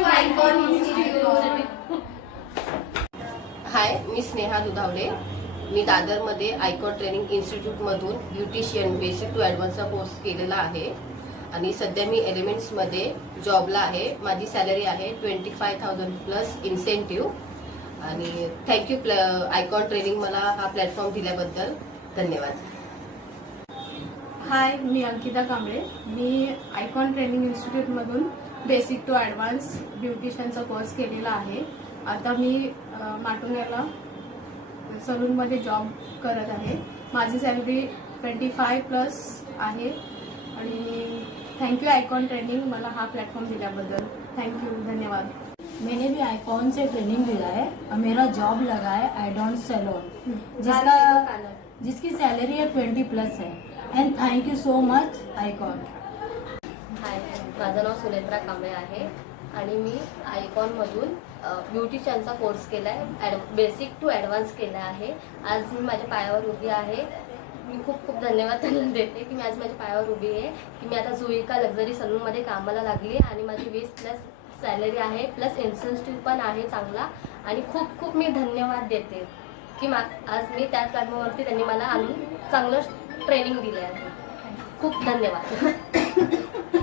Thank you Icon institute. Hi, मी स्नेहा दुधावडे. मी दादरमध्ये आयकॉन ट्रेनिंग इन्स्टिट्यूटमधून ब्युटिशियन बेसिक टू ॲडव्हान्सचा कोर्स केलेला आहे आणि सध्या मी एलिमेंट्समध्ये जॉबला आहे. माझी सॅलरी आहे 25,000 प्लस इन्सेंटिव्ह आणि थँक्यू आयकॉन ट्रेनिंग मला हा प्लॅटफॉर्म दिल्याबद्दल. धन्यवाद. हाय, मी अंकिता कांबळे. मी आयकॉन ट्रेनिंग इन्स्टिट्यूटमधून बेसिक टू ॲडव्हान्स ब्युटिशियनचा कोर्स केलेला आहे. आता मी माटुंग्याला सलूनमध्ये जॉब करत आहे. माझी सॅलरी 25 प्लस आहे आणि थँक्यू आयकॉन ट्रेनिंग मला हा प्लेटफॉर्म दिल्याबद्दल. थँक्यू, धन्यवाद. मैंने भी आईकॉन से ट्रेनिंग लिया है और मेरा जॉब लगा है एडॉन सैलून जिसकी सैलरी है 20 प्लस है. And thank you so much Icon. Hi, माझं नाव सुनेत्रा कांबळे आहे आणि मी आयकॉनमधून ब्युटिशियनचा कोर्स केला आहे. बेसिक टू ॲडव्हान्स केला आहे. आज मी माझ्या पायावर उभी आहे. मी खूप खूप धन्यवाद त्यांना देते की मी आज माझ्या पायावर उभी आहे, की मी आता जुईका लक्झरी सलूनमध्ये कामाला लागली आणि माझी 20 प्लस सॅलरी आहे, प्लस इन्सेंटिव्ह पण आहे चांगला. आणि खूप खूप मी धन्यवाद देते की आज मी त्या प्लॅटफॉर्मवरती त्यांनी मला आणून चांगलं ट्रेनिंग दिलं आहे. खूप धन्यवाद.